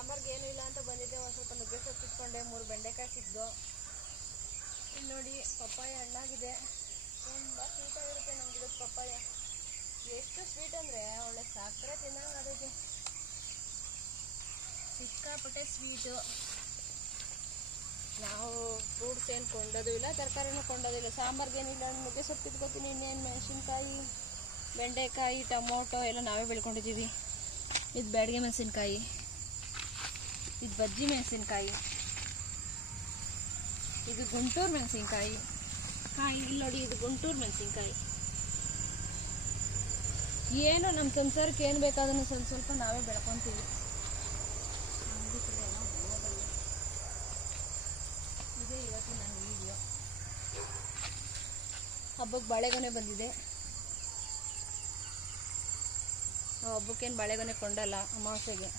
ಸಾಂಬಾರ್ಗೆ ಏನೂ ಇಲ್ಲ ಅಂತ ಬಂದಿದ್ದೆ. ಒಂದು ಸ್ವಲ್ಪ ನುಗ್ಗೆ ಸೊಪ್ಪು ಇಟ್ಕೊಂಡೆ, 3 ಬೆಂಡೆಕಾಯಿ ಸಿಕ್ದು. ಇಲ್ಲಿ ನೋಡಿ ಪಪ್ಪಾಯ ಹಣ್ಣಾಗಿದೆ. ತುಂಬ ಸ್ವೀಟಾಗಿರುತ್ತೆ ನಮ್ಮ ಗಿಡದ ಪಪ್ಪಾಯ. ಎಷ್ಟು ಸ್ವೀಟ್ ಅಂದರೆ ಒಳ್ಳೆ ಸಕ್ಕರೆ ತಿನ್ನಂಗೆ ಅದೈತೆ. ಸಿಕ್ಕಾಪಟ್ಟೆ ಸ್ವೀಟು. ನಾವು ಫ್ರೂಟ್ಸ್ ಏನು ಕೊಂಡೋದು ಇಲ್ಲ, ತರಕಾರಿನೂ ಕೊಂಡೋದಿಲ್ಲ. ಸಾಂಬಾರ್ಗೇನಿಲ್ಲ, ನುಗ್ಗೆ ಸೊಪ್ಪು ಇಟ್ಕೊತೀನಿ. ಇನ್ನೇನು ಮೆಣಸಿನ್ಕಾಯಿ, ಬೆಂಡೆಕಾಯಿ, ಟೊಮೊಟೊ ಎಲ್ಲ ನಾವೇ ಬೆಳ್ಕೊಂಡಿದ್ದೀವಿ. ಇದು ಬ್ಯಾಡಗೆ ಮೆಣಸಿನ್ಕಾಯಿ, ಇದು ಬಜ್ಜಿ ಮೆಣಸಿನ್ಕಾಯಿ, ಇದು ಗುಂಟೂರು ಮೆಣಸಿನ್ಕಾಯಿ. ಹಾಂ, ಇಲ್ಲಿ ನೋಡಿ, ಇದು ಗುಂಟೂರು ಮೆಣಸಿನ್ಕಾಯಿ. ಏನು ನಮ್ಮ ಸಂಸಾರಕ್ಕೆ ಏನು ಬೇಕಾದನ್ನು ಸ್ವಲ್ಪ ಸ್ವಲ್ಪ ನಾವೇ ಬೆಳ್ಕೊತೀವಿ. ಇದೇ ಇವತ್ತು ನನ್ನ ವಿಡಿಯೋ. ಹಬ್ಬಕ್ಕೆ ಬಾಳೆಗೊನೆ ಬಂದಿದೆ. ಹಬ್ಬಕ್ಕೇನು ಬಾಳೆಗೊನೆ ಕೊಂಡಲ್ಲ, ಅಮಾವಾಸ್ಯೆಗೆ.